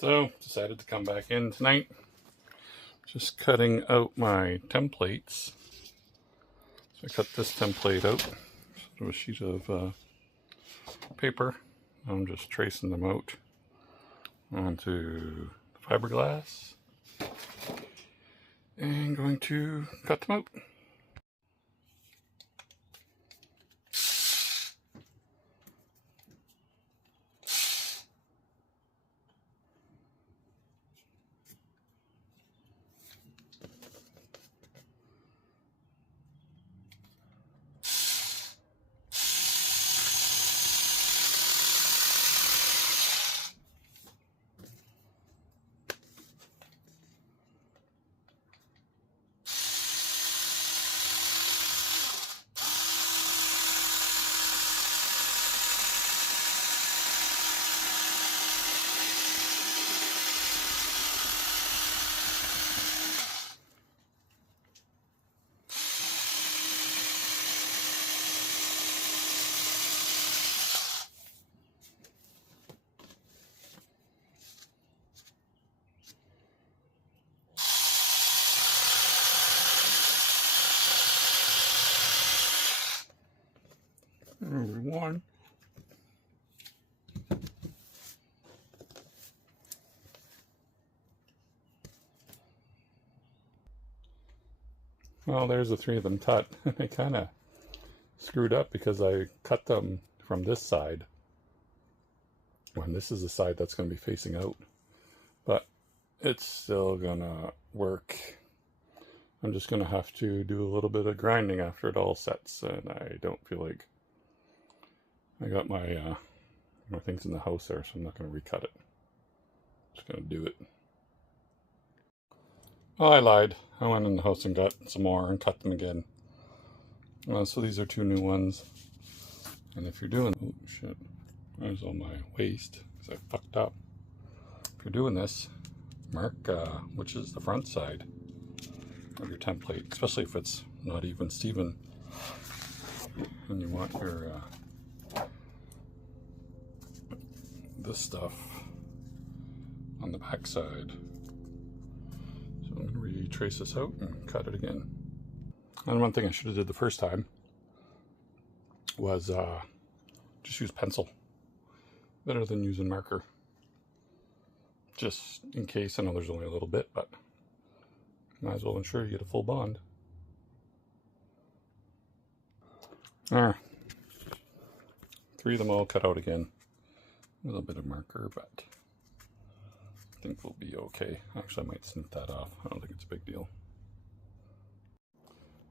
So, decided to come back in tonight. Just cutting out my templates. So I cut this template out to a sheet of paper. I'm just tracing them out onto the fiberglass and going to cut them out. Number one. Well, there's the three of them cut. They kind of screwed up because I cut them from this side when this is the side that's going to be facing out. But it's still going to work. I'm just going to have to do a little bit of grinding after it all sets, and I don't feel like I got my my things in the house there, so I'm not going to recut it. Just going to do it. Oh, I lied. I went in the house and got some more and cut them again. So these are two new ones. And if you're doing... Oh, shit. There's all my waste because I fucked up. If you're doing this, mark which is the front side of your template, especially if it's not even Steven. And you want your... this stuff on the back side. So I'm going to retrace this out and cut it again. And one thing I should have did the first time was just use pencil. Better than using marker. Just in case. I know there's only a little bit, but might as well ensure you get a full bond. There. Three of them all cut out again. A little bit of marker, but I think we'll be okay. Actually, I might snip that off. I don't think it's a big deal.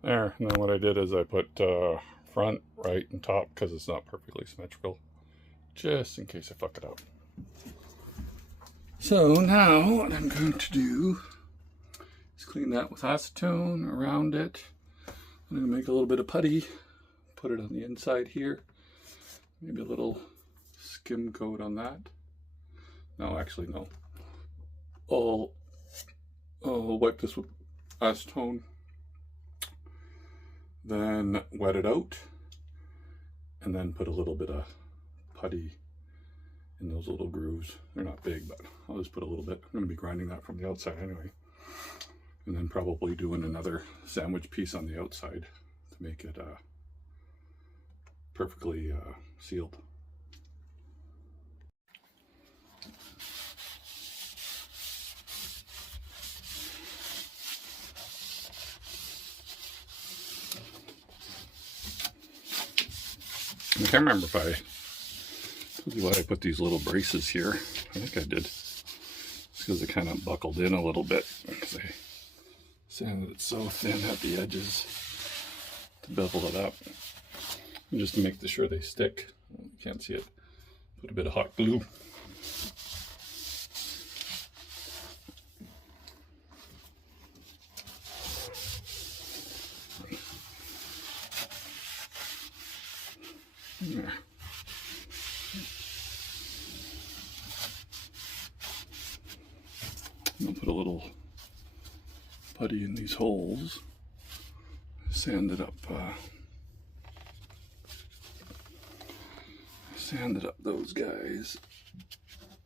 There. And then what I did is I put front, right, and top because it's not perfectly symmetrical, just in case I fuck it up. So now what I'm going to do is clean that with acetone around it. I'm going to make a little bit of putty, put it on the inside here, maybe a little skim coat on that. No, actually no. I'll wipe this with acetone, then wet it out, and then put a little bit of putty in those little grooves. They're not big, but I'll just put a little bit. I'm going to be grinding that from the outside anyway. And then probably doing another sandwich piece on the outside to make it perfectly sealed. I can't remember if I told you why I put these little braces here. I think I did. It's because it kind of buckled in a little bit. Because I sanded it so thin at the edges to bevel it up. And just to make sure they stick. You can't see it. Put a bit of hot glue. There. I'll put a little putty in these holes, sanded up those guys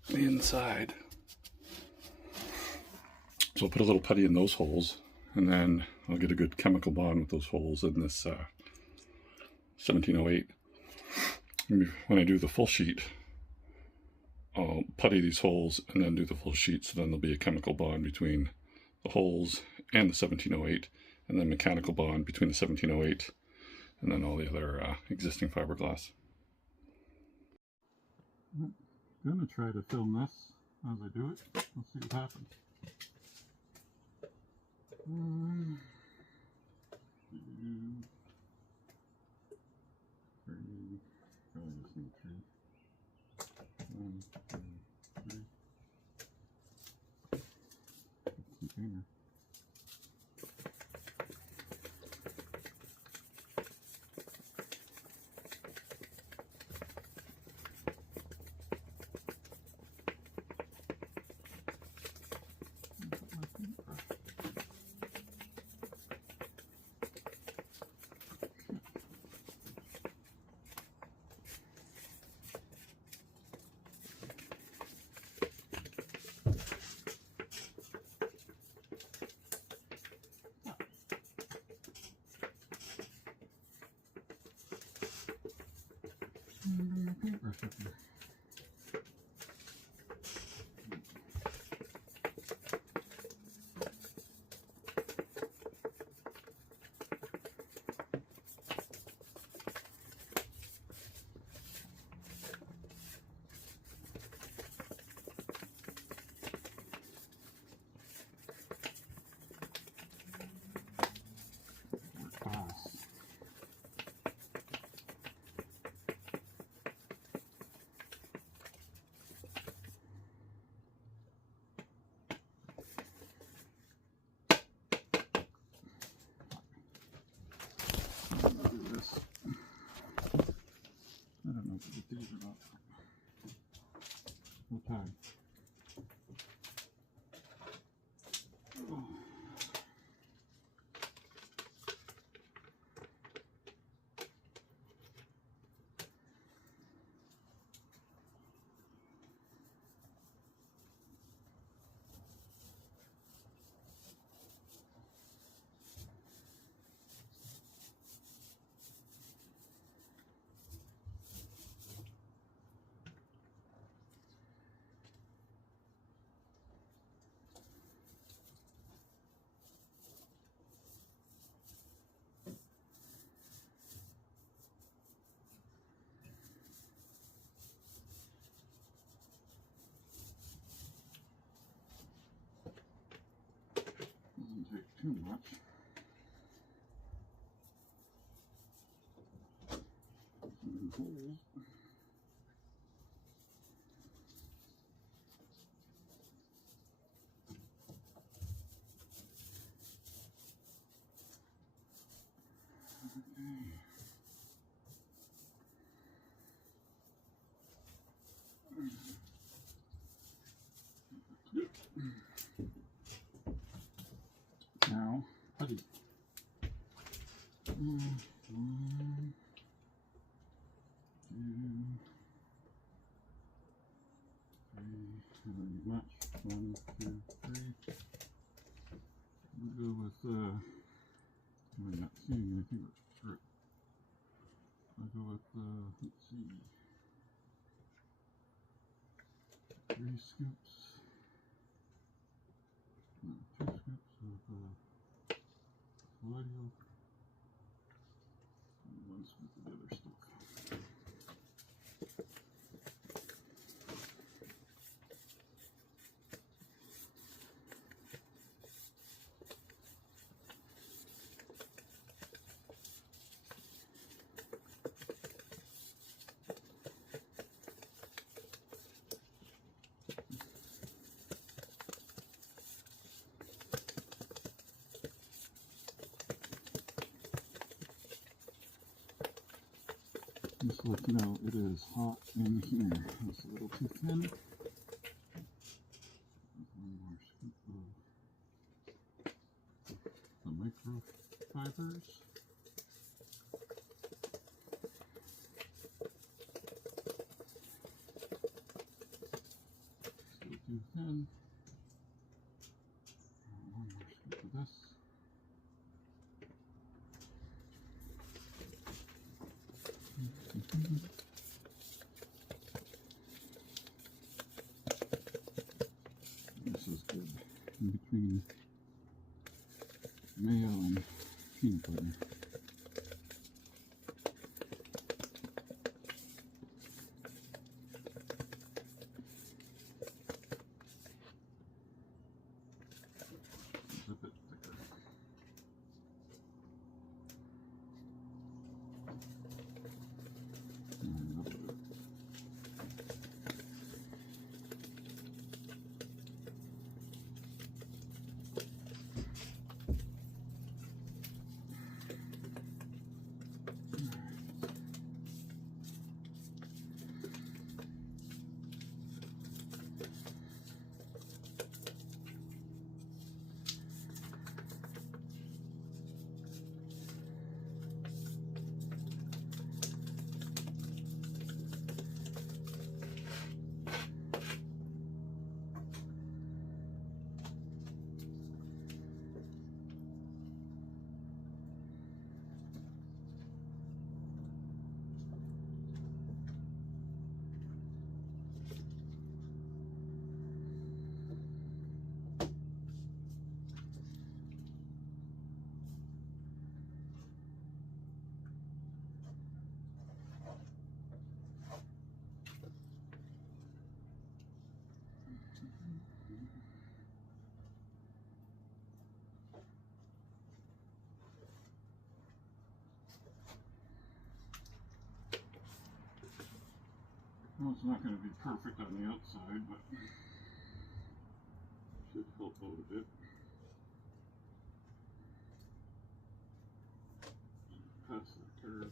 inside. So I'll put a little putty in those holes, and then I'll get a good chemical bond with those holes in this 1708. When I do the full sheet, I'll putty these holes and then do the full sheet, so then there'll be a chemical bond between the holes and the 1708, and then mechanical bond between the 1708 and then all the other existing fiberglass. I'm going to try to film this as I do it. Let's see what happens. One, two, three. Probably just need three. 1, 2, 3. Container. Time. Doesn't take too much. Holes. Now, putty. 1, 2, 3, and then match. 1, 2, 3. We'll go with, I'm not seeing anything but strip. I'll go with, let's see, 3 scoops. No, 2 scoops of colloidal, and 1 scoop of the other stuff. Just to let you know, it is hot in here. It's a little too thin. One more scoop of the microfibers. Still too thin. between mayo and peanut butter. It's a bit thicker. Well, it's not going to be perfect on the outside, but should help out a bit. Pass that curve.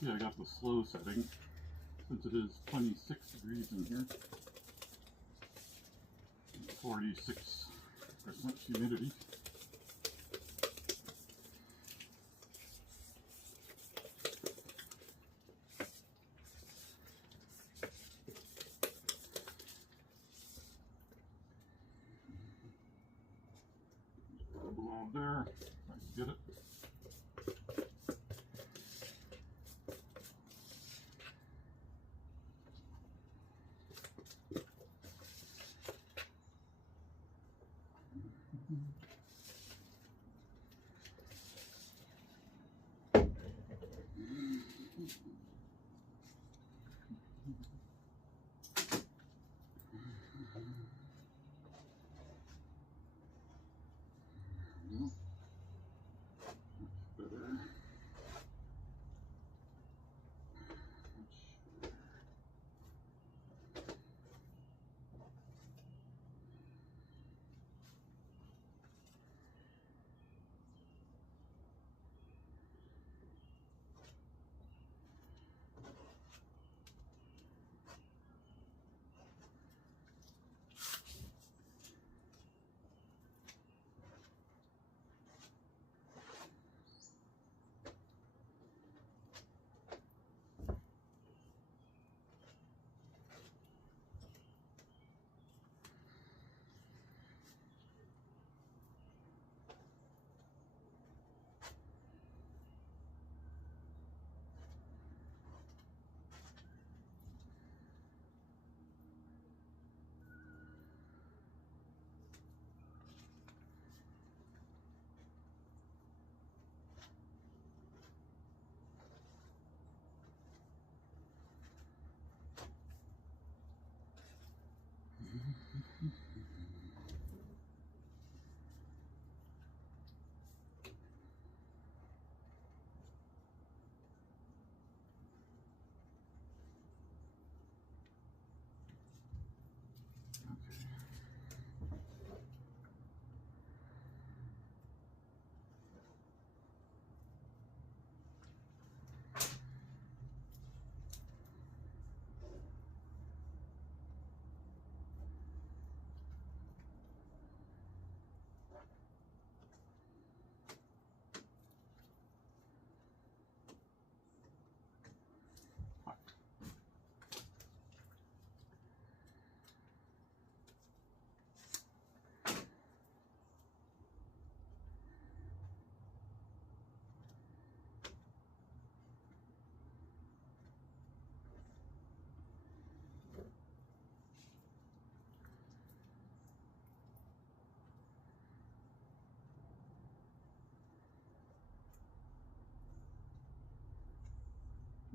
See, I got the slow setting since it is 26 degrees in here. 46% humidity. Below there, if I can get it.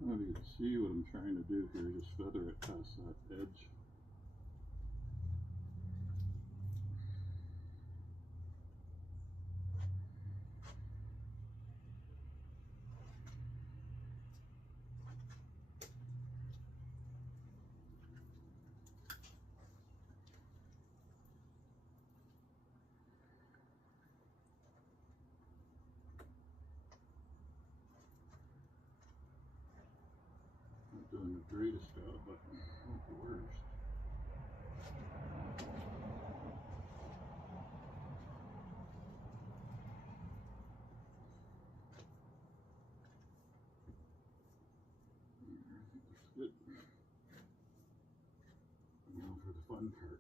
I don't know if you can see what I'm trying to do here, just feather it past that edge. Not doing the greatest job, but not the worst. Good. Now for the fun part.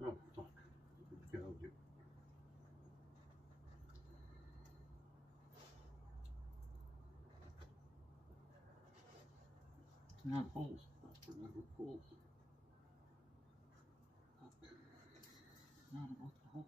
Oh, fuck. Get out of here. Not holes. Never holes. Fuck. Not about the holes.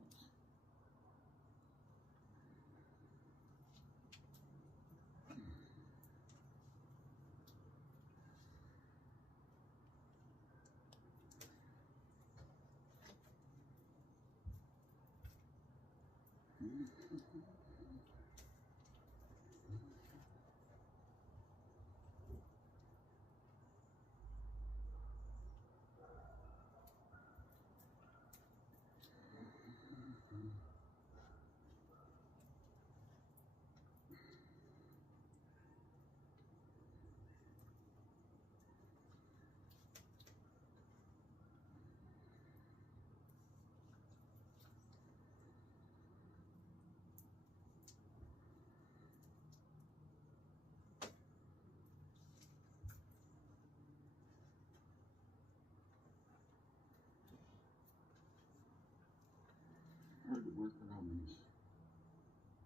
Hard to work around these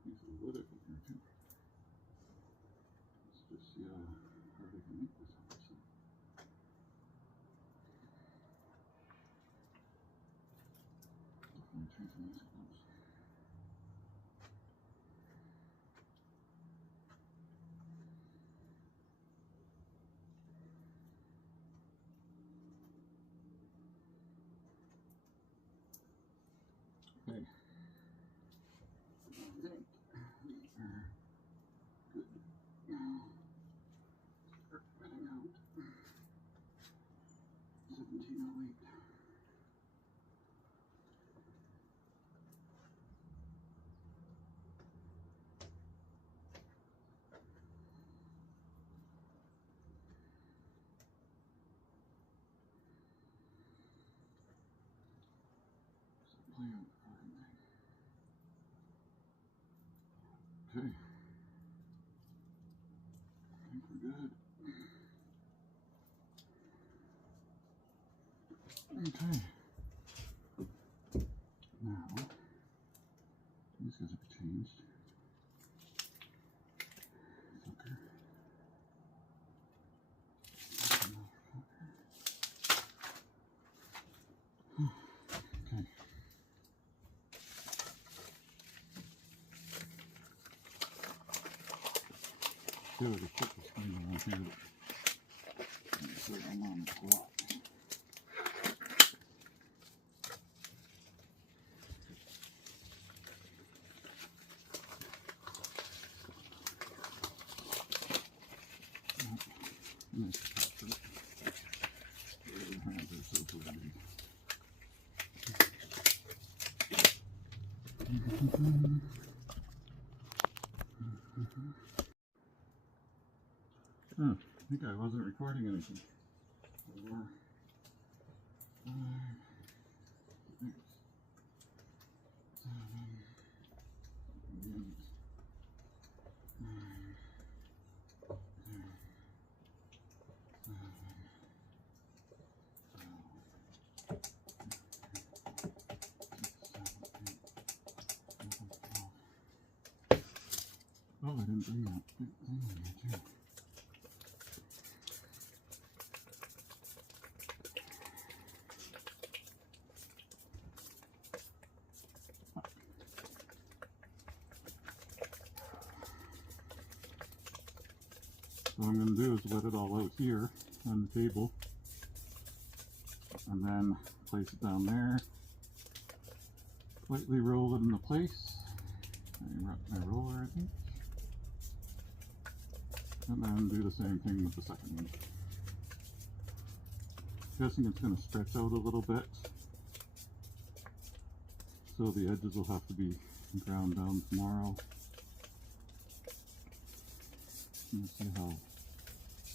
pieces of wood up here too. Let's just see how hard I can make this on myself. Definitely changing these clothes. Okay. I think we are good now. Start running out. 1708. Stop playing with the fucking thing. Okay. I think we're good. Okay. Now, these guys have changed. do is put this thing on here. So I'm on the clock. I think I wasn't recording anything. 4, 5, 6, 7, 8, 9, 10, 11, 12. Oh, I didn't bring that big thing in here too. What I'm going to do is let it all out here on the table and then place it down there, lightly roll it into place. I wrap my roller, I think, and then do the same thing with the second one. Guessing it's going to stretch out a little bit, so the edges will have to be ground down tomorrow. Let's see how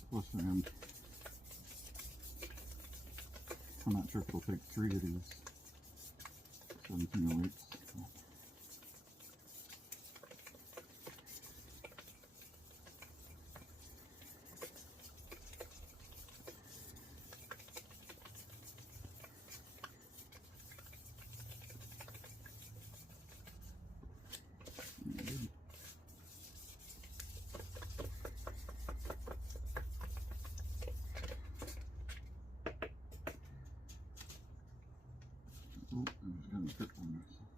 close I am. I'm not sure if it'll take 3 of these 1708s. Oh, I was going to trip on myself.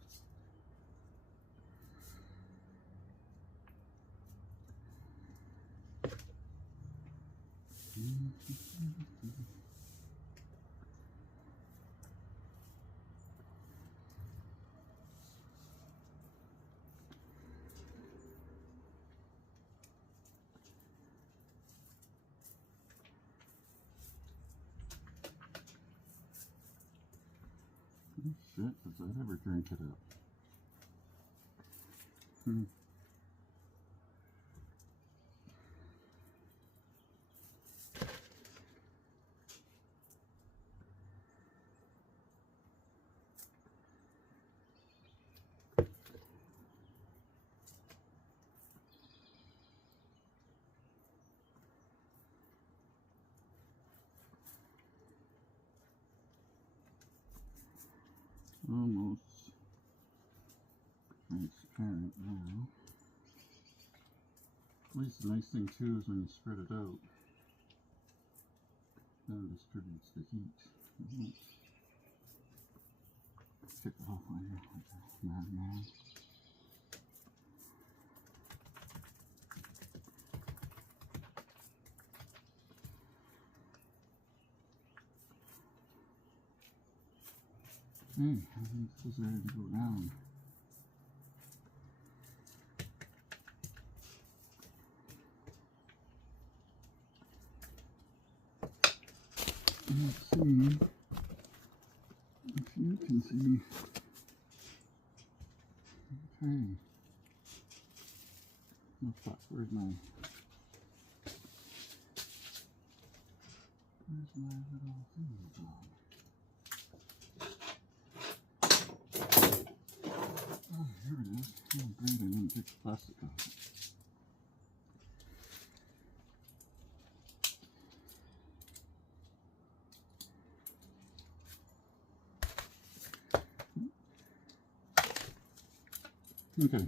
Oh shit, does that ever drink it up? Almost transparent now. At least the nice thing too is when you spread it out, then it distributes the heat. It won't kick off on you like a madman. Okay, I think this is ready to go down. Let's see if you can see. Okay. Oh fuck, where's my little thing gone? Oh, here it is. Oh great, I didn't take the plastic off. Okay.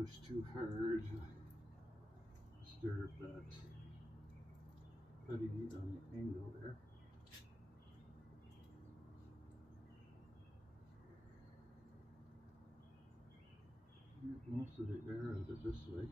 push too hard, disturb that cutting on the angle there. Get most of the air out of this way.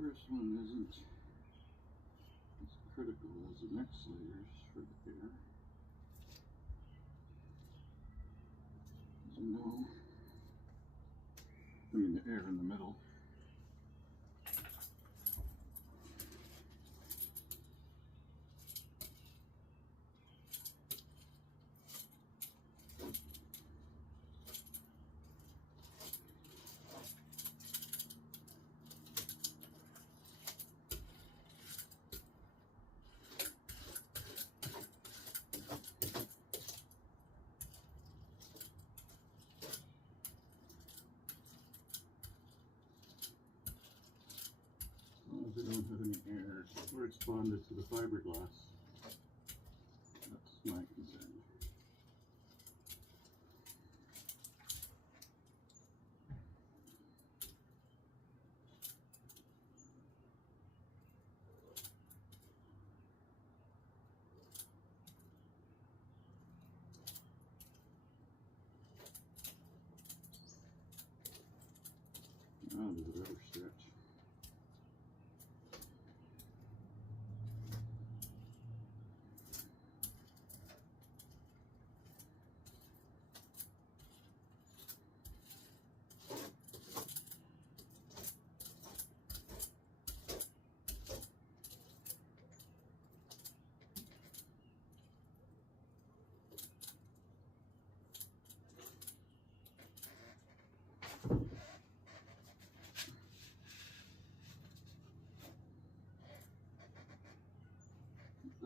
This first one isn't as critical as the next layers for the air. As you know, I mean the air in the middle. They don't have any air where it's bonded to the fiberglass. That's my concern. Oh, there's a rubber stretch.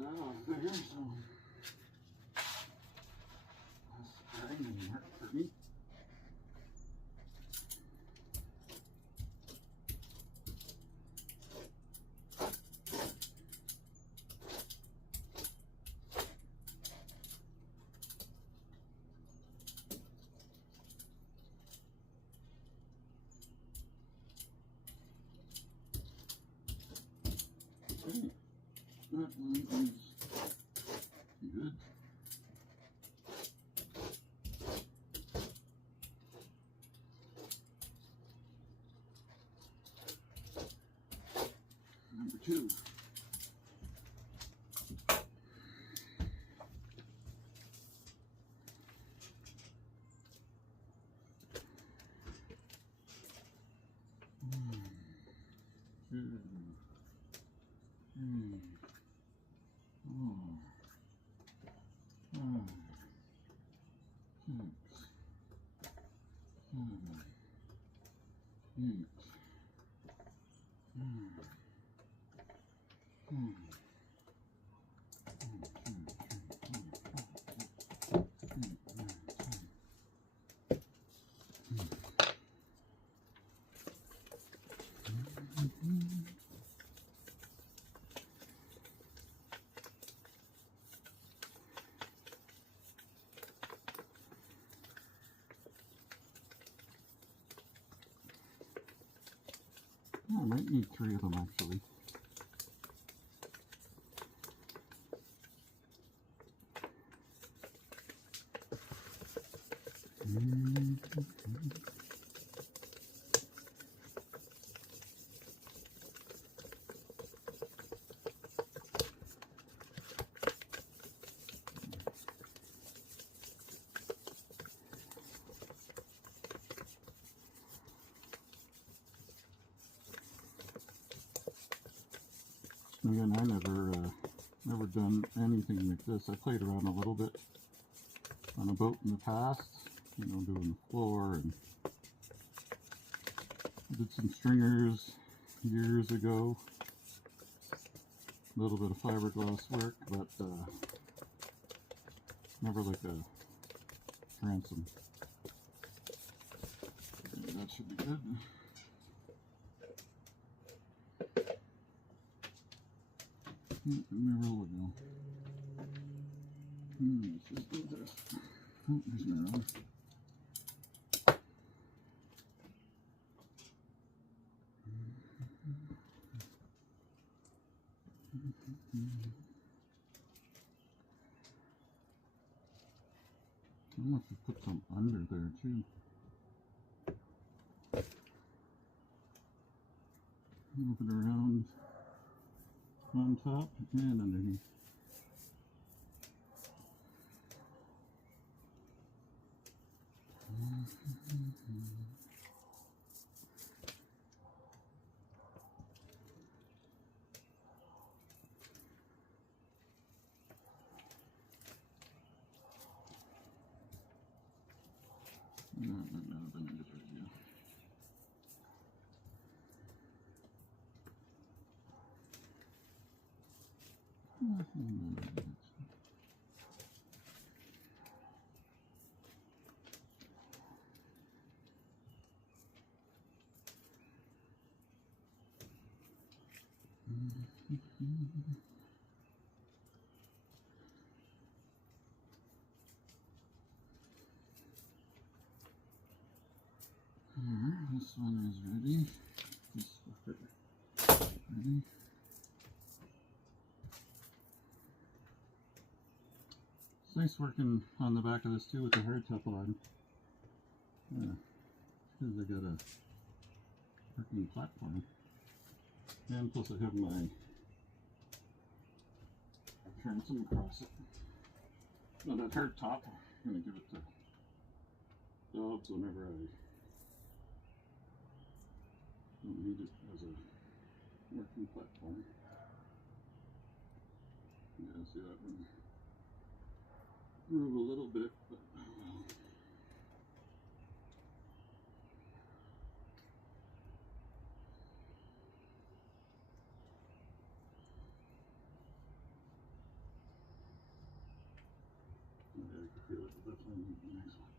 Oh, there's some grinding work for me. Okay, that one is good. Number two. I might need 3 of them actually. Again, I never done anything like this. I played around a little bit on a boat in the past, you know, doing the floor, and I did some stringers years ago. A little bit of fiberglass work, but never like a transom. Okay, that should be good. Where will it go? Let's just do this. Oh, there's my roller. I must have put some under there too. Move it around on top and underneath. No, then I just right here. This one is ready. This ready. It's nice working on the back of this too with the hardtop on. Because I got a working platform. And plus I have my transom across it. Now that hardtop, I'm going to give it to dogs whenever I don't need it as a working platform. Yeah, see that one move a little bit, but yeah, I can feel it, but that's why I need the next one.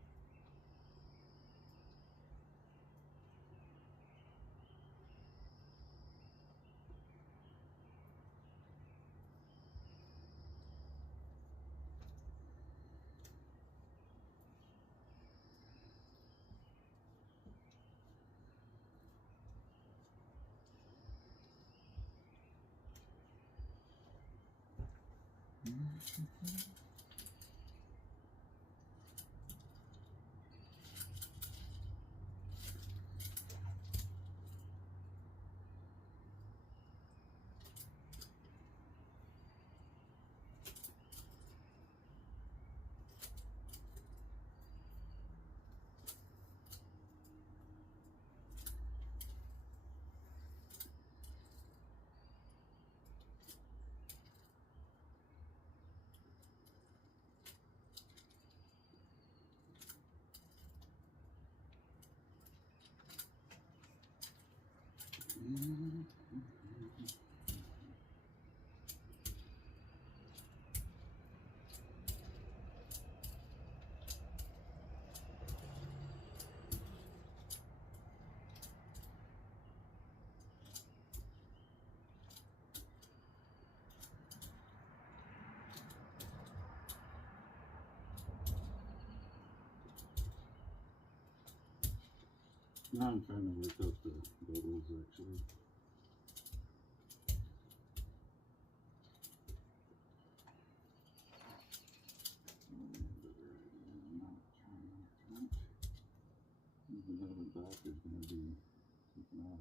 Now I'm trying to work out the bubbles actually. Even though the back is going to be taken off.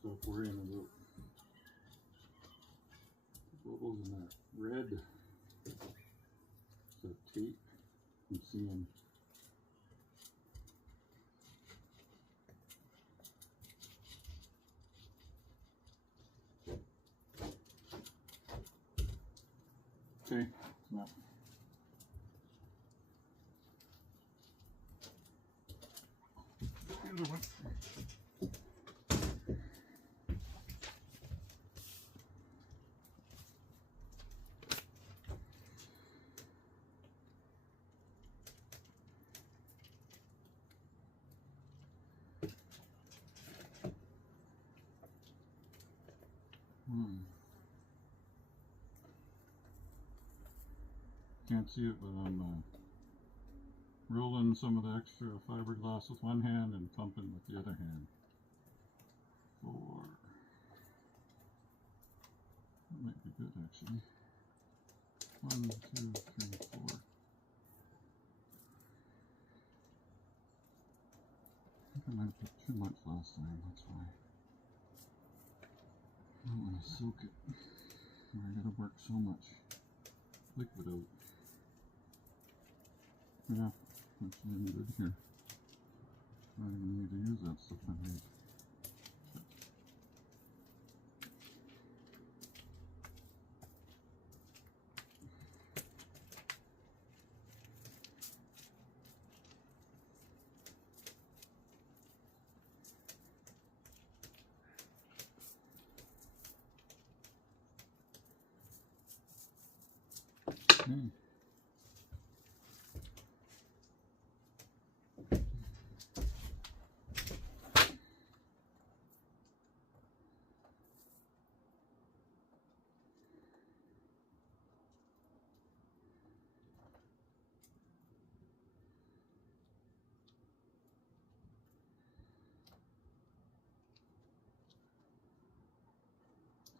Stop worrying about the bubbles in that red. The tape I'm seeing. Okay, now. The other one. Can't see it, but I'm rolling some of the extra fiberglass with one hand and pumping with the other hand. 4. That might be good actually. 1, 2, 3, 4. I think I might have put too much last time, that's why. I don't want to soak it. I gotta work so much liquid out. Yeah, actually I'm good here. I don't even need to use that stuff I made.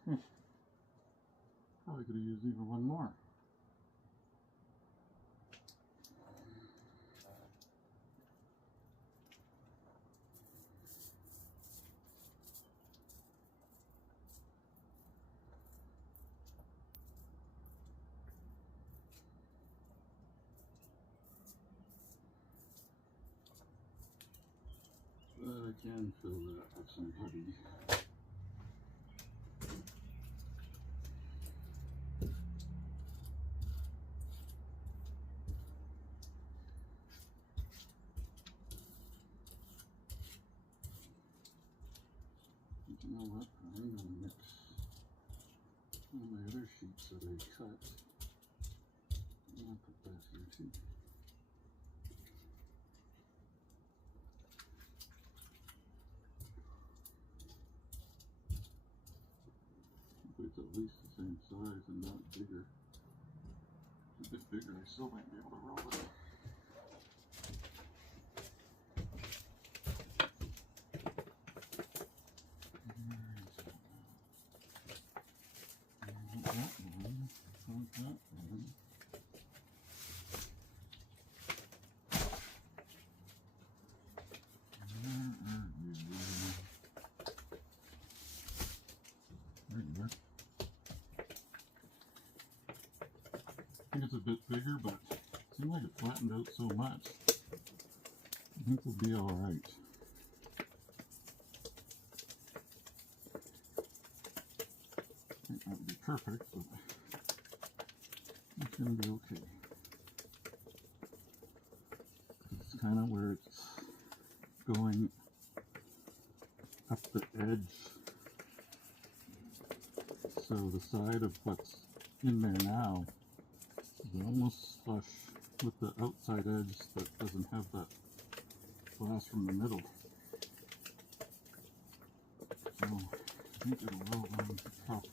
Okay. Probably could have used even one more. I can fill that with some putty. You know what? I'm going to mix one of my other sheets that I cut. I'm going to put that here too. It's at least the same size and not bigger. A bit bigger, I still might be able to roll it. I think it's a bit bigger, but it seems like it flattened out so much. I think we'll be alright. I think that would be perfect, but it's going to be okay. kind of where it's going up the edge. So the side of what's in there now is almost flush with the outside edge that doesn't have that glass from the middle. So I think it'll well on properly.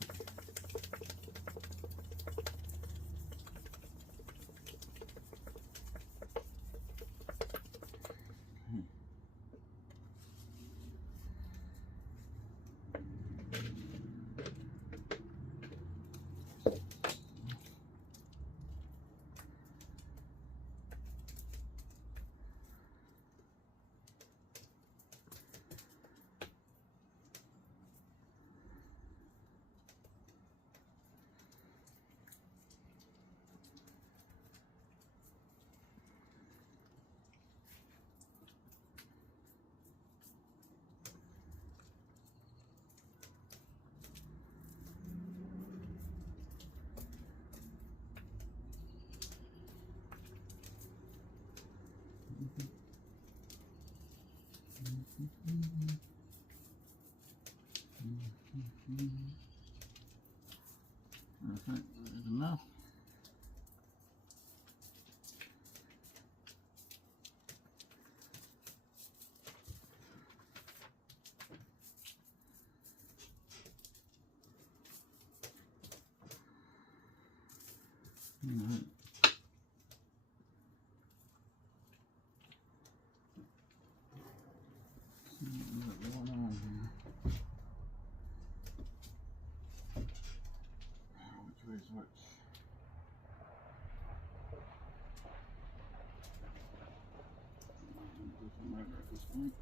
Perfect, there's enough. All right. Which way's which? Doesn't matter at this point.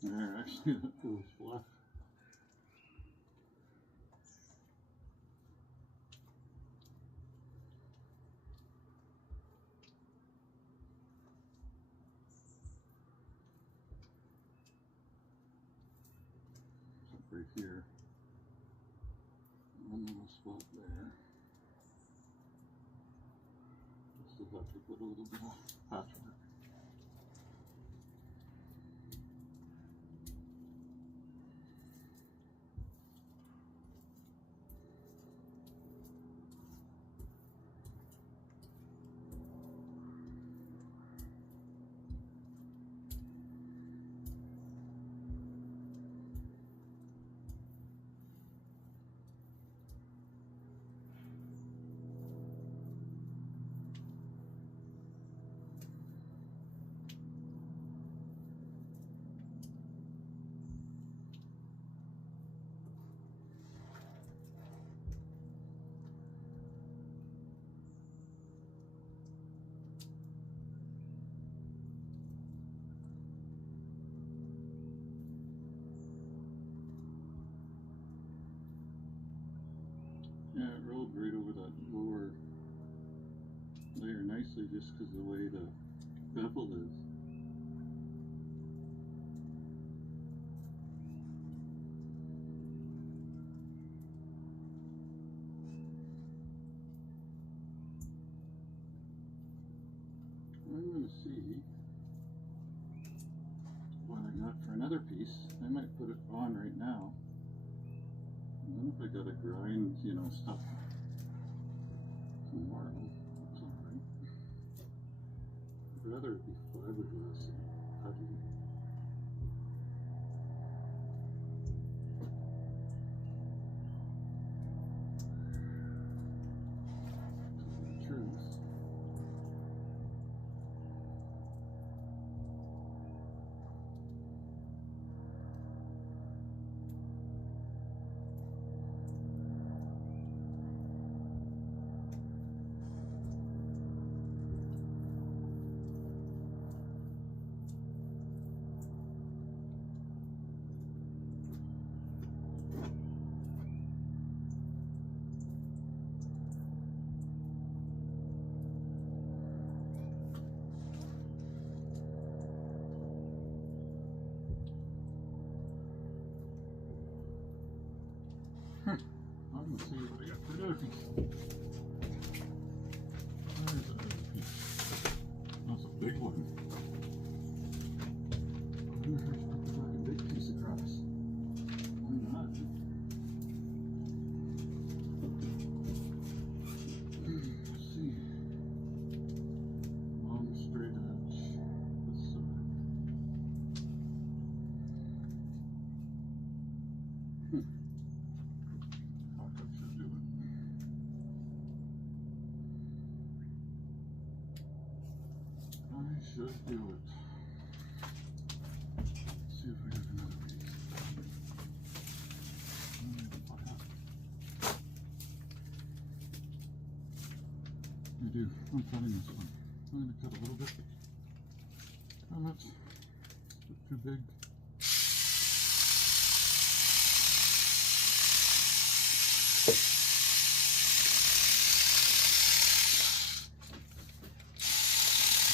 There, actually, that goes flush. Right here. One little spot there. Just have to put a little bit of patchwork. Yeah, it rolled right over that lower layer nicely just because of the way the bevel is. I'm going to see what I got for another piece. I might put it on right now. And then if I got to grind, you know, stuff marble. It's alright. I'd rather it be fiberglass than putty. Truth. I'm gonna see what I got for another piece. There's another piece. That's a big one. I wonder if I should put the fucking big piece across. Why not? Let's see. Long straight edge. This side. Cutout should do it. I should do it. Let's see if we have another piece. I do. I'm cutting this one. I'm going to cut a little bit. How much? Too big.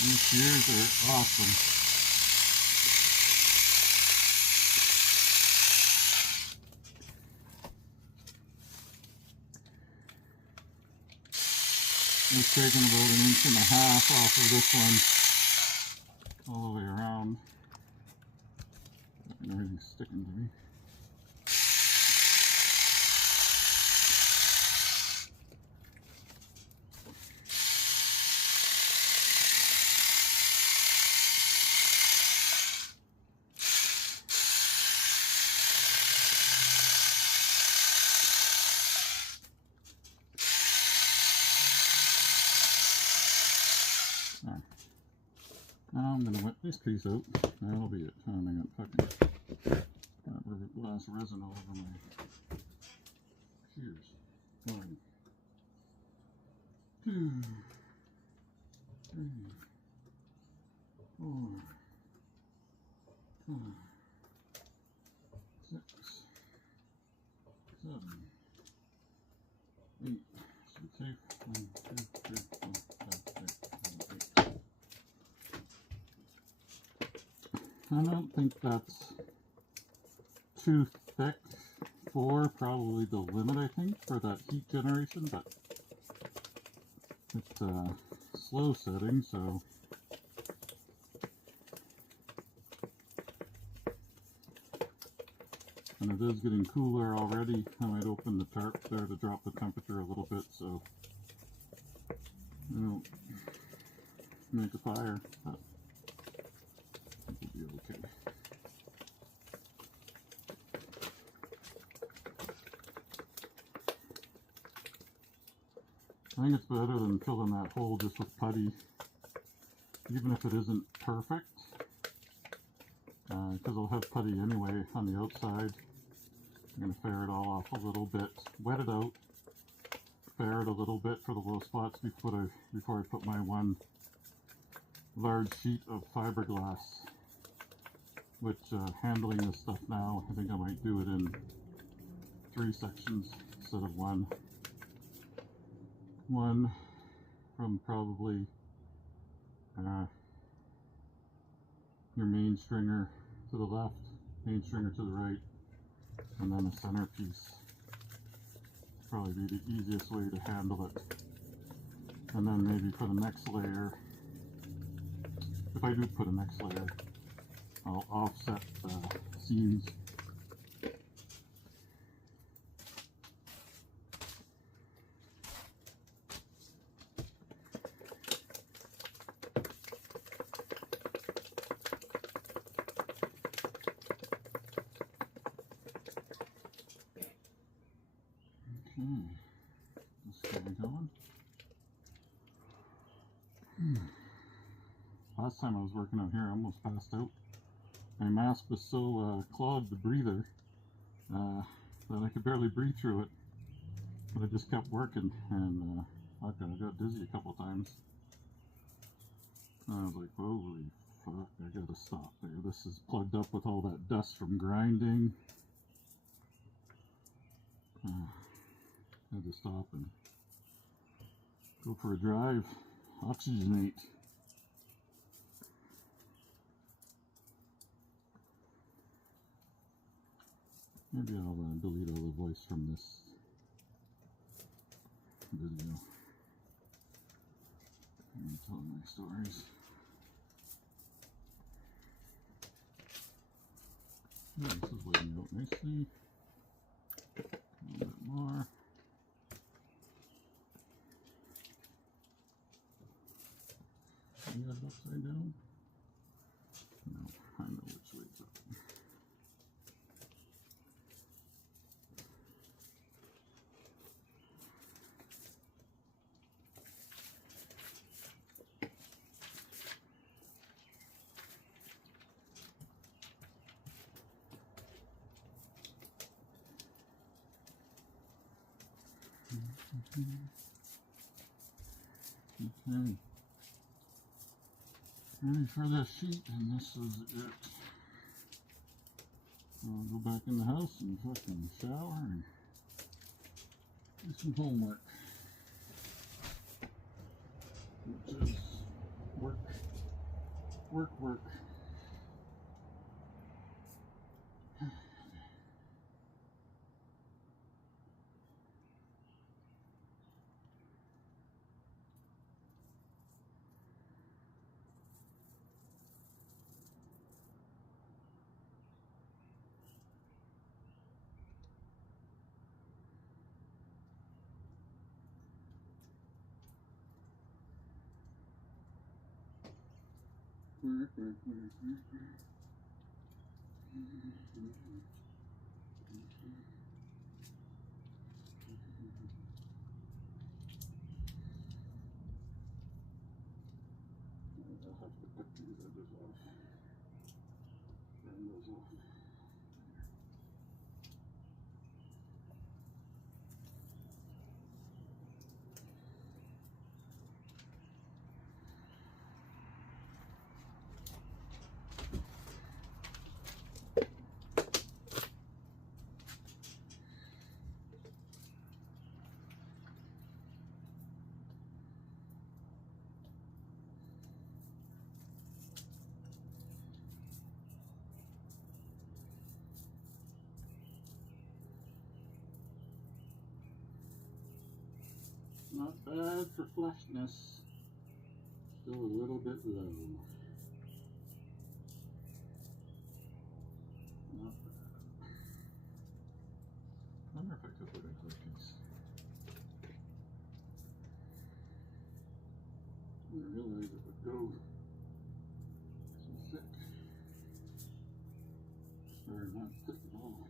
These shears are awesome. I've taken about 1.5 inches off of this one all the way around. And everything's sticking to me. Now I'm going to wet this piece out. That'll be it. And I got fucking fiberglass resin all over my shears. 1, 2, 3, 4, 5, 6, 7, 8. Should be safe. 1, 2, 3, 4, 5, 6, 7, 8. I don't think that's too thick for probably the limit, I think, for that heat generation, but it's slow setting, so and it is getting cooler already. I might open the tarp there to drop the temperature a little bit, so I don't make a fire, but it'll be okay. I think it's better than filling that hole just with putty, even if it isn't perfect, because I'll have putty anyway on the outside. I'm going to fair it all off a little bit, wet it out, fair it a little bit for the low spots before I put my one large sheet of fiberglass, which handling this stuff now, I think I might do it in 3 sections instead of 1. One from probably your main stringer to the left, main stringer to the right, and then a center piece. Probably be the easiest way to handle it. And then maybe for the next layer, if I do put a next layer, I'll offset the seams. Let's get it going. Last time I was working out here, I almost passed out. My mask was so clogged, the breather, that I could barely breathe through it. But I just kept working, and I got dizzy a couple times. And I was like, holy fuck, I gotta stop there. This is plugged up with all that dust from grinding. I had to stop and go for a drive, oxygenate. Maybe I'll delete all the voice from this video and tell my stories. Yeah, this is laying out nicely. A little bit more. You got it upside down? No, I know which way it's up. Okay. Ready for this sheet, and this is it. I'll go back in the house and fucking shower and do some homework. Which is work. I'll have to cut these edges off. Bend those off. Not bad for flushness. Still a little bit low. Not bad. I wonder if I could put a good piece. I didn't realize it would go so thick. Or not thick at all.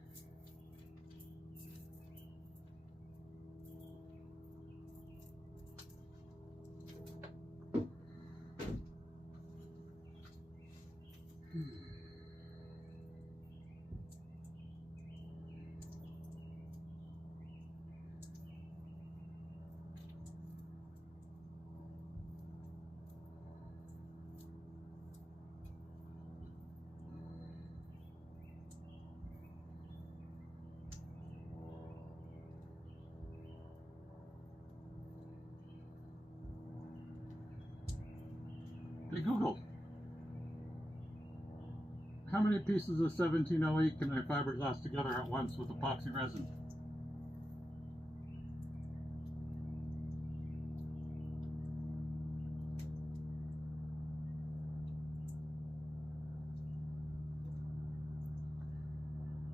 Hey Google, how many pieces of 1708 can I fiberglass together at once with epoxy resin?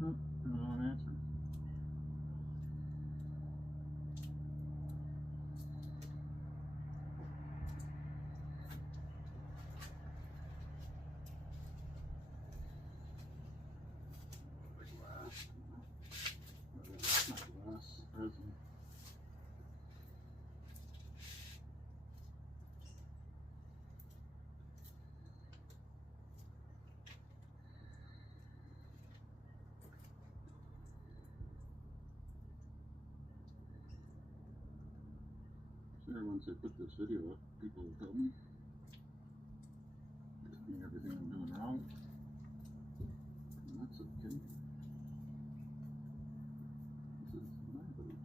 Oh, no answer. There, once I put this video up, people will tell me everything I'm doing wrong, and that's okay. This is my boat.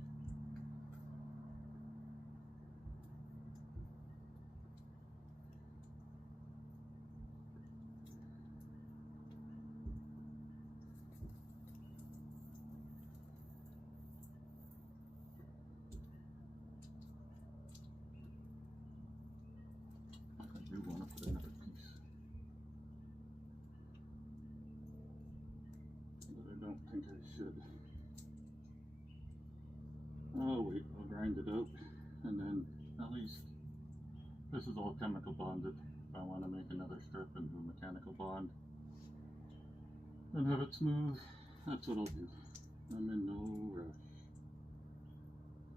I do want to put another piece, but I don't think I should. Oh wait, I'll grind it out, and then at least this is all chemical bonded. If I want to make another strip and do a mechanical bond and have it smooth, that's what I'll do. I'm in no rush.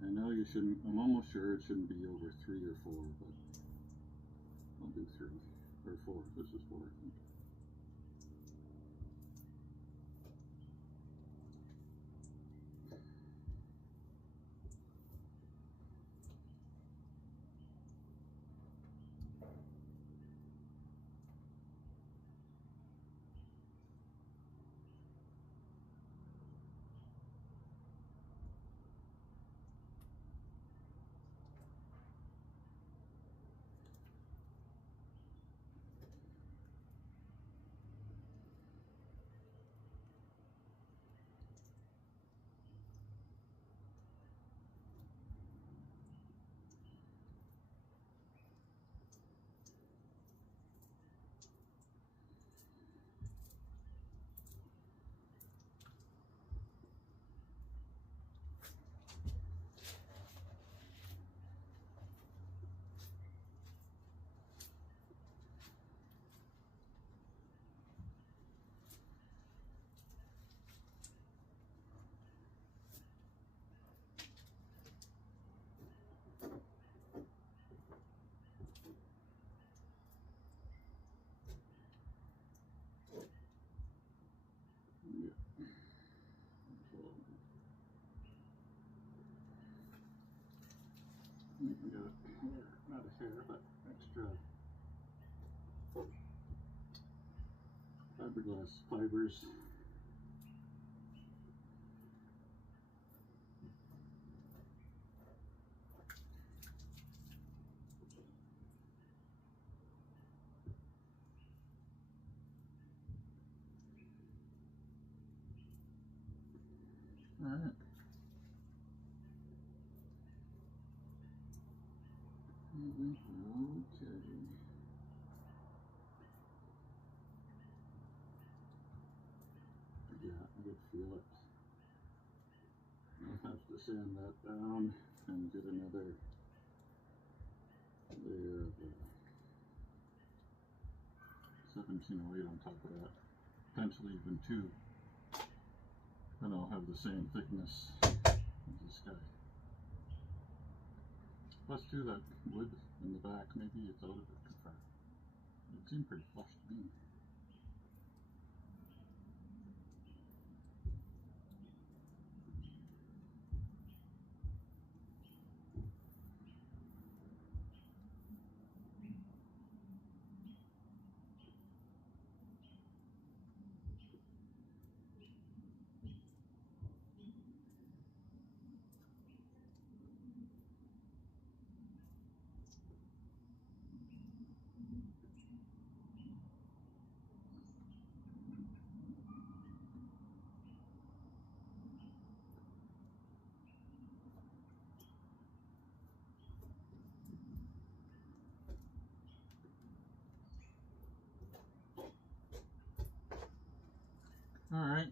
I know you shouldn't, I'm almost sure it shouldn't be over 3 or 4, but I'll do 3 or 4. This is 4, I think. We got a hair, not a hair, but extra fiberglass fibers. All right. Okay. Yeah, I could feel it. I'll have to sand that down and get another layer of 1708 on top of that. Potentially even 2. Then I'll have the same thickness as this guy. Plus too, that wood in the back, maybe it's out of it too far. It seemed pretty flush to me. Alright,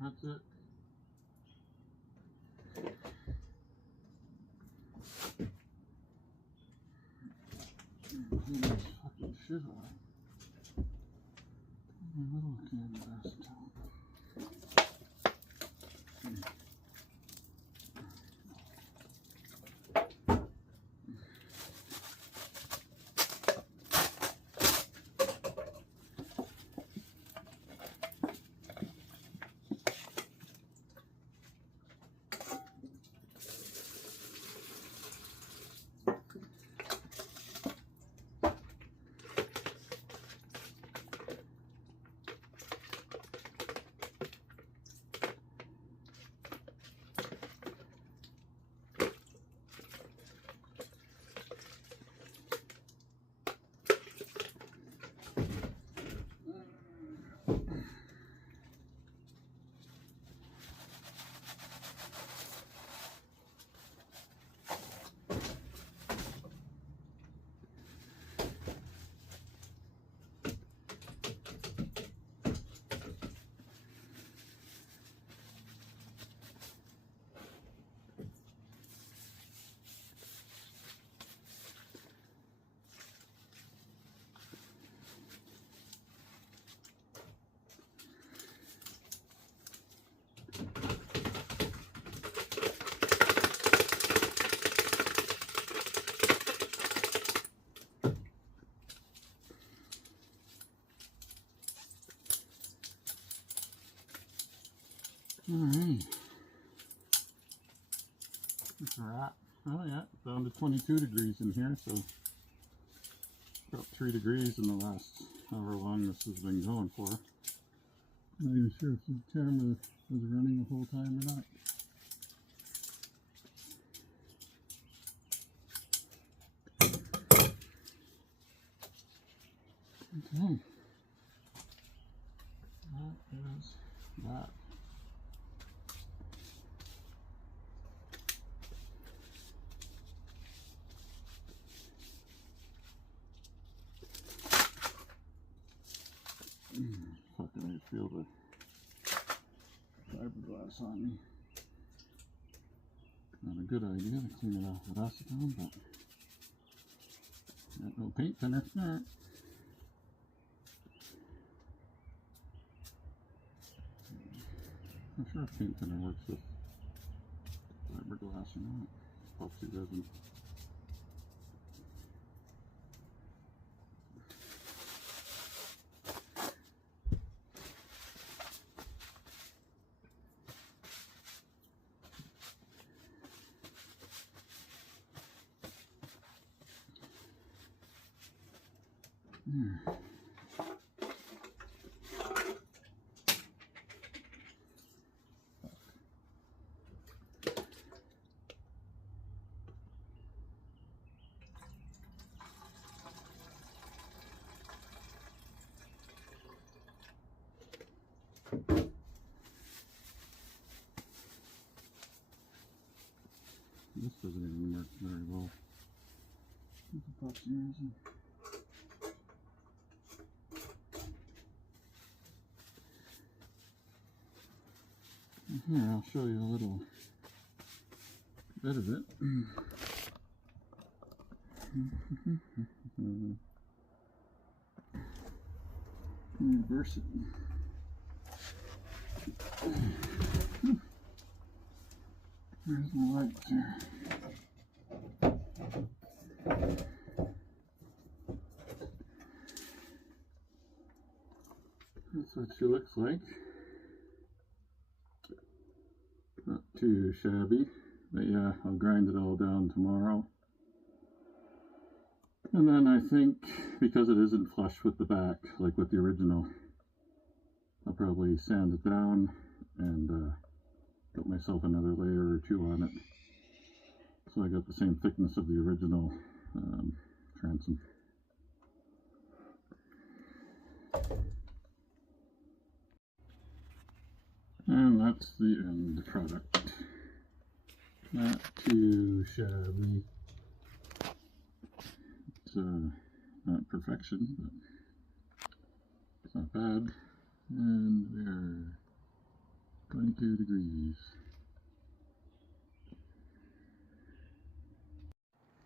that's it. Clean this fucking shit off. My little canvas top. What's we're at? Oh yeah, down to 22 degrees in here, so about 3 degrees in the last however long this has been going for. I'm not even sure if the camera was running the whole time or not. Okay. That is that. Fucking I feel the fiberglass on me. Not a good idea to clean it off with acetone, but got no paint thinner. Alright. I'm sure if paint thinner works with fiberglass or not. Epoxy resin. There. This doesn't even work very well. With epoxy resin. Here, I'll show you a little bit of it. Reverse it. There's my lights here. That's what she looks like. Not too shabby, but yeah, I'll grind it all down tomorrow. And then I think, because it isn't flush with the back, like with the original, I'll probably sand it down and put myself another layer or two on it. So I got the same thickness of the original transom. And that's the end product. Not too shabby. It's not perfection, but it's not bad. And we're 22 degrees.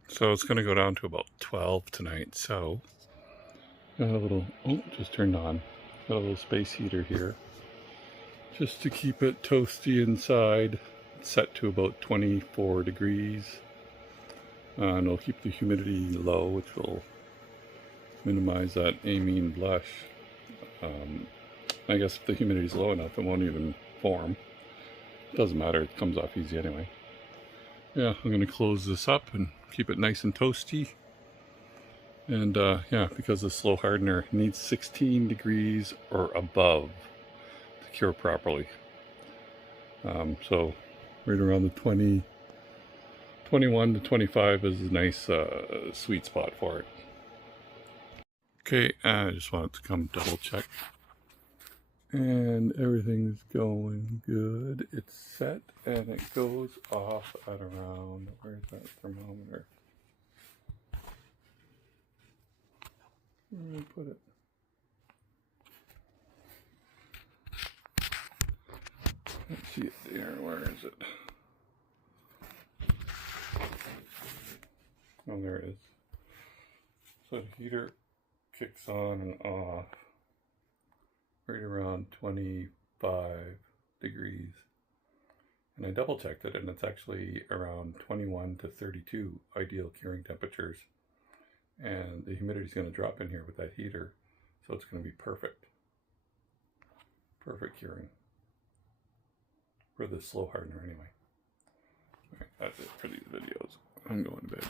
So it's going to go down to about 12 tonight. So got a little, oh, just turned on. Got a little space heater here, just to keep it toasty inside. It's set to about 24 degrees. And it'll keep the humidity low, which will minimize that amine blush. I guess if the humidity is low enough, it won't even form. Doesn't matter, it comes off easy anyway. Yeah, I'm going to close this up and keep it nice and toasty. And yeah, because the slow hardener needs 16 degrees or above to cure properly. So right around the 21 to 25 is a nice sweet spot for it. Okay, I just wanted to come double check. And everything's going good. It's set and it goes off at around, where's that thermometer? Where did I put it? Let's see it there, where is it? Oh, there it is. So the heater kicks on and off right around 25 degrees. And I double checked it and it's actually around 21 to 32 ideal curing temperatures. And the humidity is going to drop in here with that heater, so it's going to be perfect. Perfect curing. For the slow hardener anyway. That's it for these videos. I'm going to bed.